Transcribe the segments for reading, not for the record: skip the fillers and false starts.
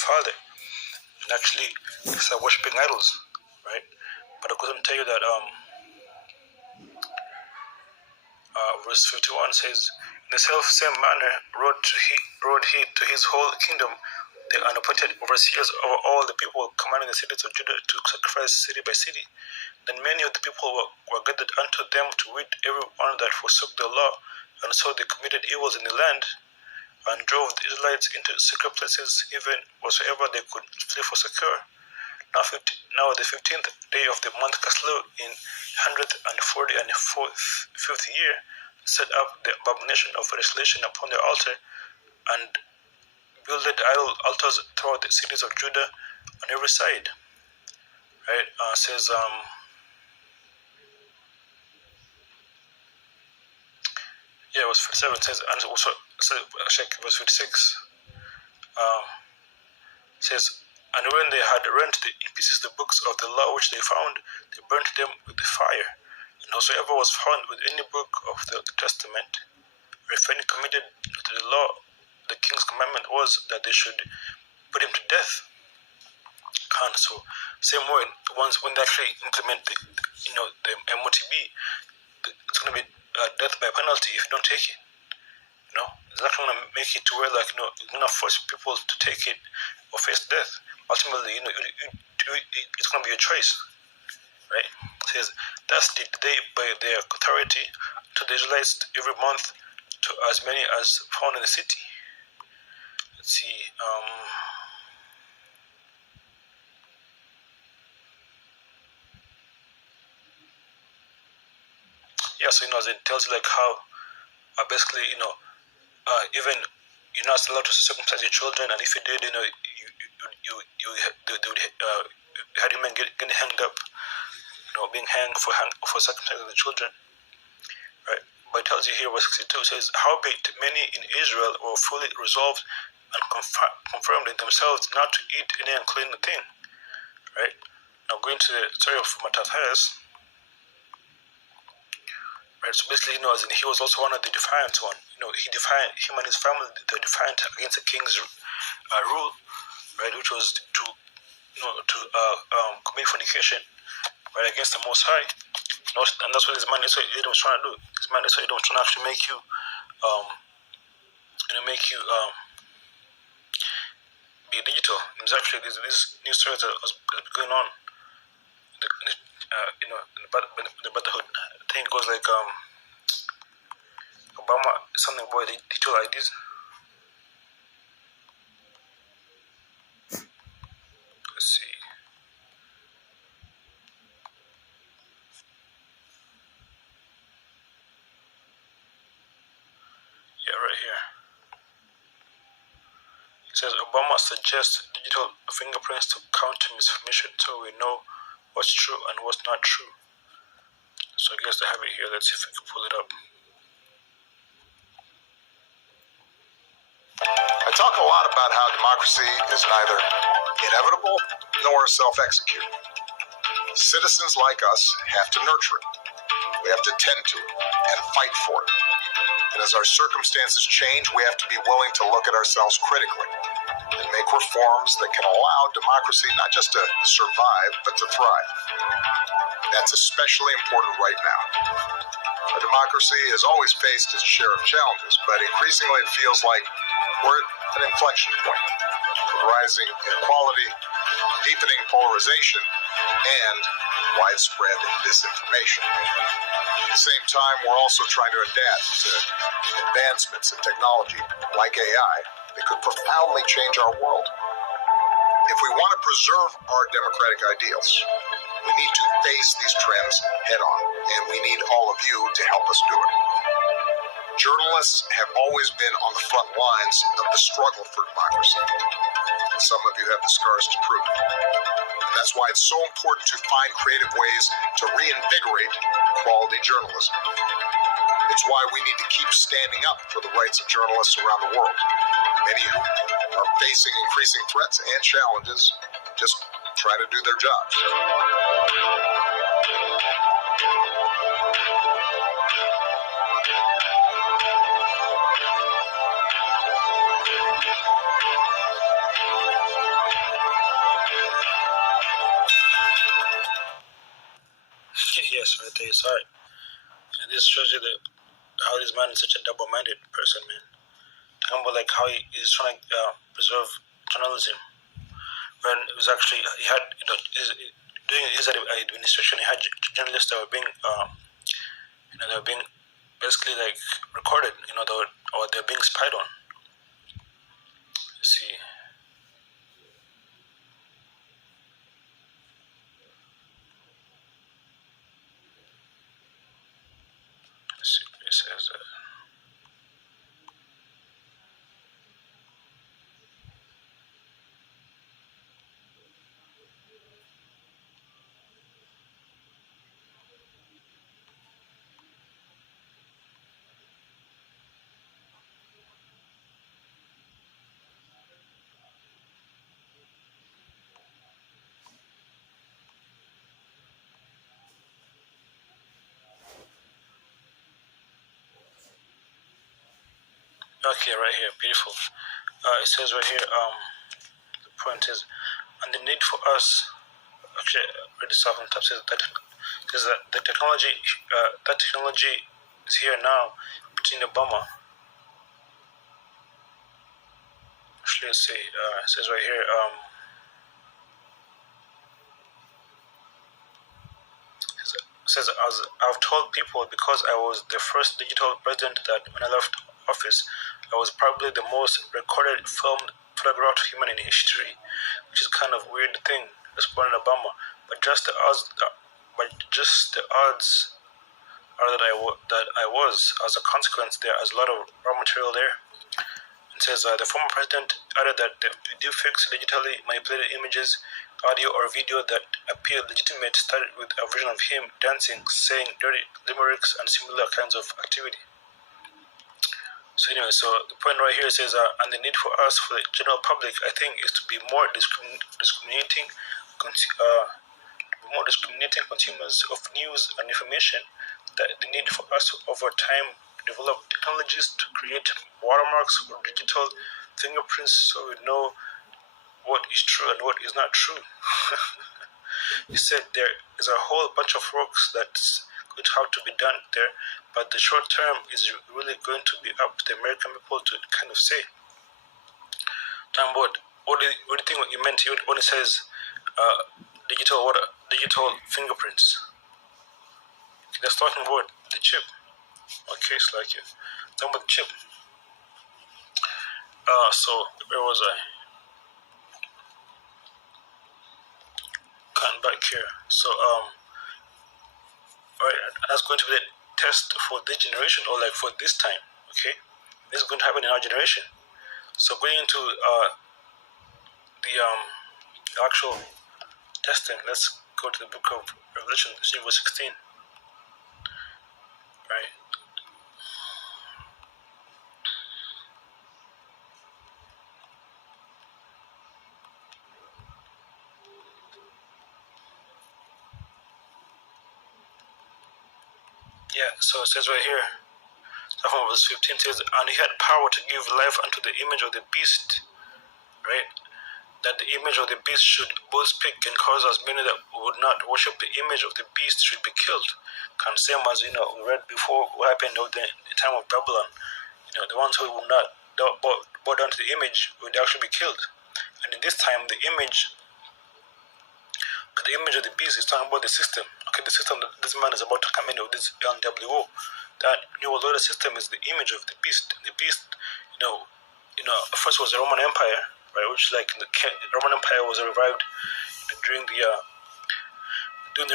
Father and actually start worshiping idols, right? But I couldn't tell you that verse 51 says, in the same manner rode he to his whole kingdom, the unappointed overseers over all the people, commanding the cities of Judah to sacrifice city by city. Then many of the people were gathered unto them to rid every one that forsook the law, and so they committed evils in the land, and drove the Israelites into secret places, even whatsoever they could flee for secure. Now the 15th day of the month Caslu, in 144th year, set up the abomination of desolation upon the altar, and builded idol altars throughout the cities of Judah on every side. Right? Says verse 57 says, and also check verse 56. Says, and when they had rent in pieces the books of the law which they found, they burnt them with the fire. And whosoever was found with any book of the Testament, or if any committed to the law, the king's commandment was that they should put him to death. So same way, when they actually implement the MOTB, it's going to be death by penalty if you don't take it. It's not going to make it to where you're going to force people to take it or face death. Ultimately, it's going to be a choice, right? It says, thus did they by their authority to the Israelites every month, to as many as found in the city. Let's see. So as it tells you how basically even you're not allowed to circumcise your children, and if you did, they would had you men getting hanged up, being hanged for circumcising the children, right? But it tells you here, verse 62 says, howbeit many in Israel were fully resolved and confirmed in themselves not to eat any unclean thing, right? Now going to the story of Mattathias, right? So basically, as in he was also one of the defiant one. Him and his family, they were defiant against the king's rule, right? Which was to commit fornication, right, against the Most High. And that's what his man Esau Edom was trying to do. His man Esau Edom was trying to actually make you, be digital. And there's actually these new stories that was going on. In the brotherhood. I think it goes like Obama, something about the digital IDs. Let's see. Right here. It says Obama suggests digital fingerprints to counter misinformation, so we know what's true and what's not true. So I guess I have it here. Let's see if we can pull it up. I talk a lot about how democracy is neither inevitable nor self-executing. Citizens like us have to nurture it. We have to tend to it and fight for it. And as our circumstances change, we have to be willing to look at ourselves critically and make reforms that can allow democracy not just to survive, but to thrive. That's especially important right now. Our democracy has always faced its share of challenges, but increasingly it feels like we're at an inflection point with rising inequality, deepening polarization, and widespread disinformation. At the same time, we're also trying to adapt to advancements in technology like AI that could profoundly change our world. If we want to preserve our democratic ideals, we need to face these trends head on, and we need all of you to help us do it. Journalists have always been on the front lines of the struggle for democracy, and some of you have the scars to prove it. And that's why it's so important to find creative ways to reinvigorate quality journalism. It's why we need to keep standing up for the rights of journalists around the world. Many who are facing increasing threats and challenges just try to do their jobs. his side. And this shows you how this man is such a double-minded person, man. Talking about like how he is trying to preserve journalism, when it was actually he had during his administration he had journalists that were being they were being basically like recorded, or they're being spied on. Let's see. Let's see what it says. Okay, right here, beautiful. It says right here. The point and the need for us. Actually, read this off on top. Says that the technology, that technology is here now. Between Obama. Actually, let's see. It says right here. Says, as I've told people, because I was the first digital president, that when I left office, I was probably the most recorded, filmed, photographed human in history, which is kind of weird thing, responded Obama. But just the odds, are that I was. As a consequence, there is a lot of raw material there. It says the former president added that the deepfakes, digitally manipulated images, audio or video that appear legitimate, started with a version of him dancing, saying dirty limericks, and similar kinds of activity. So anyway, so the point right here says, and the need for us, for the general public, I think, is to be more discriminating consumers of news and information. That the need for us to, over time, develop technologies to create watermarks or digital fingerprints, so we know what is true and what is not true. He said there is a whole bunch of works that's going to have to be done there, but the short term is really going to be up to the American people to kind of say. Time what do you think he meant when he says digital fingerprints? That's talking about the chip. Okay, it's like it. Talking about the chip. So where was I? Come back here. So alright, that's going to be the test for this generation, or like for this time. Okay, this is going to happen in our generation. So going into the actual testing, let's go to the book of Revelation, verse 16. Right. Yeah, so it says right here, from verse 15 says, and he had power to give life unto the image of the beast, right? That the image of the beast should both speak and cause as many that would not worship the image of the beast should be killed. Kind of same as, we read before what happened in the time of Babylon. The ones who would not bow down to the image would actually be killed. And in this time, the image of the beast is talking about the system. Okay, the system that this man is about to come in with, this NWO. That New World Order system is the image of the beast. The beast, first was the Roman Empire, right? Which, like, the Roman Empire was revived during the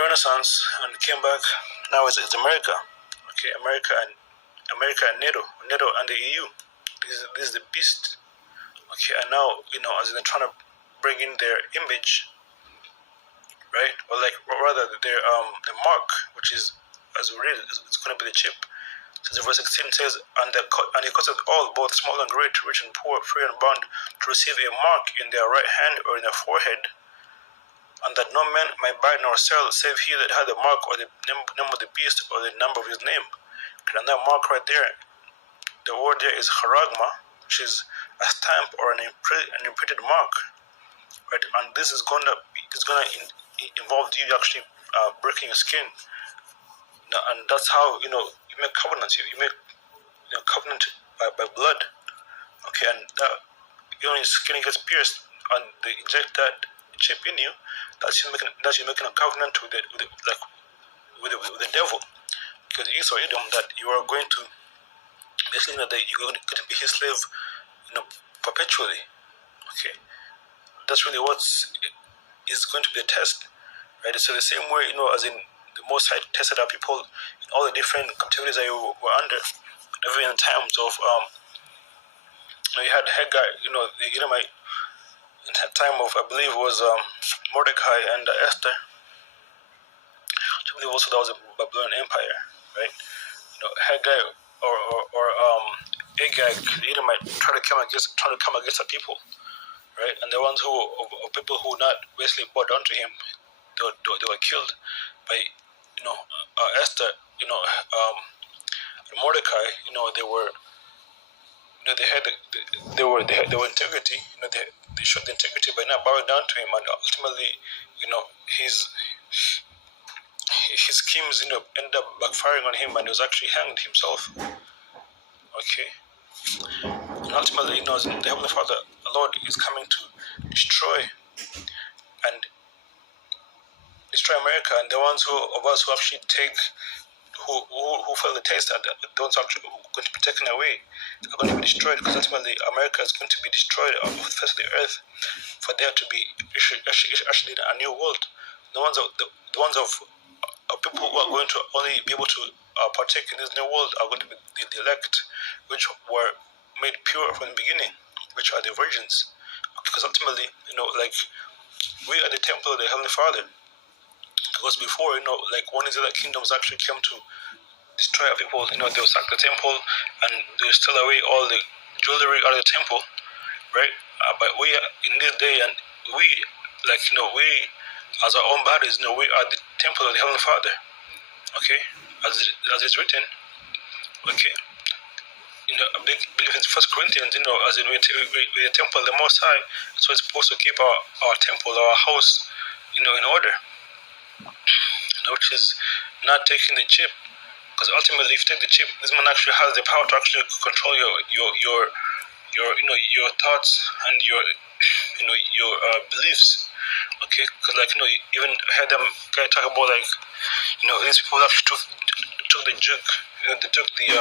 Renaissance and came back. Now it's America. Okay, America and NATO and the EU. This is the beast. Okay, and now, as they're trying to bring in their image, right? Or like rather the mark, which is, as we read, it's going to be the chip. So verse 16 says, and he causeth all, both small and great, rich and poor, free and bond, to receive a mark in their right hand or in their forehead, and that no man might buy nor sell, save he that had the mark or the name of the beast or the number of his name. And that mark right there, the word there is charagma, which is a stamp or an imprinted mark, right? And this is gonna involve you actually breaking your skin, And that's how you make covenants. You make covenant by blood. Okay, and that your skin gets pierced, and they inject that chip in you. That's you making a covenant with the devil, because he saw Edom that you are going to basically that you're going to be his slave, perpetually. Okay, that's really is going to be a test, right? So the same way, as in the Most High tested our people in all the different captivities that you were under, even in times of you had Hagar, the Edomite, in that time of, I believe, was Mordecai and Esther. I believe also that was a Babylonian Empire, right? Hagar or Agag, the Edomite, trying to come against the people, right? And the ones of people who not basically bowed down to him, they were killed by Esther, Mordecai. They were they were integrity. They showed the integrity by not bowing down to him, and ultimately, his his schemes ended up backfiring on him, and he was actually hanged himself. Okay, and ultimately, the Heavenly Father, the Lord, is coming to destroy America, and the ones of us who actually take who feel the taste, and the ones actually going to be taken away are going to be destroyed, because ultimately America is going to be destroyed off the face of the earth for there to be actually a new world. The ones of people who are going to only be able to partake in this new world are going to be the elect, which were made pure from the beginning, which are the virgins. Because ultimately, we are the temple of the Heavenly Father. Because before, one of the other kingdoms actually came to destroy our people. They will sack the temple and they will steal away all the jewelry out of the temple, right? But we are in this day, and we, we as our own bodies, we are the temple of the Heavenly Father. Okay, as it's written. Okay, I believe in First Corinthians, as in we the temple of the Most High, so it's supposed to keep our temple, our house, in order. Which is not taking the chip, because ultimately, if you take the chip, this man actually has the power to actually control your thoughts and your beliefs. Okay, because even heard them guy talk about these people actually took the juke, they took the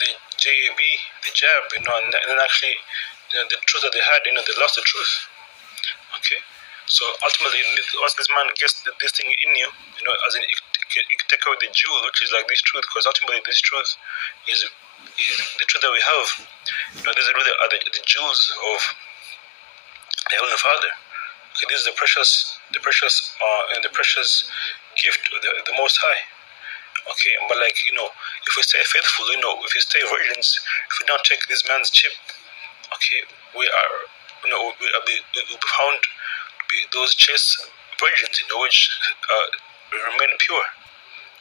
the jab, the jab, and then actually the truth that they had, they lost the truth. Okay, so ultimately, once this man gets this thing in you, as in you can take away the jewel, which is like this truth, because ultimately this truth is the truth that we have. These are really the jewels of the Heavenly Father. Okay, this is the precious and the precious gift of the Most High. Okay, but if we stay faithful, if we stay virgins, if we don't take this man's chip, okay, we are, we'll be found to be those chaste virgins, which remain pure.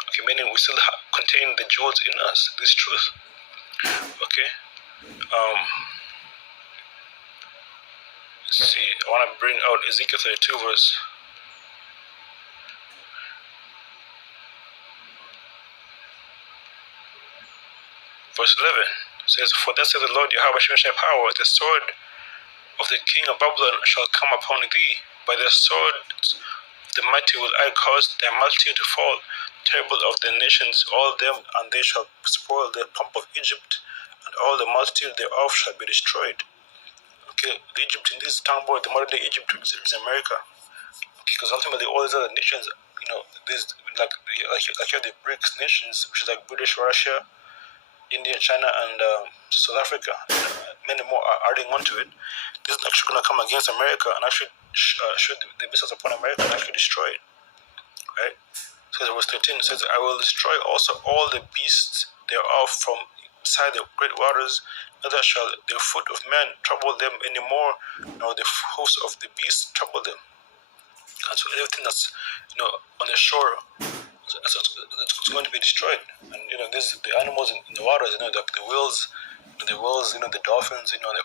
Okay, meaning we still contain the jewels in us, this truth. Okay, let's see. I want to bring out Ezekiel 32 verse 11. It says, "For thus says the Lord Yahweh Shemeshai power, the sword of the king of Babylon shall come upon thee. By the sword the mighty will I cause thy multitude to fall, terrible of the nations, all them, and they shall spoil the pomp of Egypt, and all the multitude thereof shall be destroyed." Okay, the Egypt in this town board, the modern day Egypt is America. Because ultimately all these other nations, these like you have the BRICS nations, which is like British, Russia, India, China, and South Africa. Many more are adding on to it. This is actually going to come against America and actually shoot the missiles upon America and actually destroy it. Right? So verse 13 says, "I will destroy also all the beasts thereof from beside the great waters, neither shall the foot of man trouble them any more, nor the hoofs of the beasts trouble them." And so everything that's on the shore, it's going to be destroyed. And the animals in the waters, the whales, the dolphins, the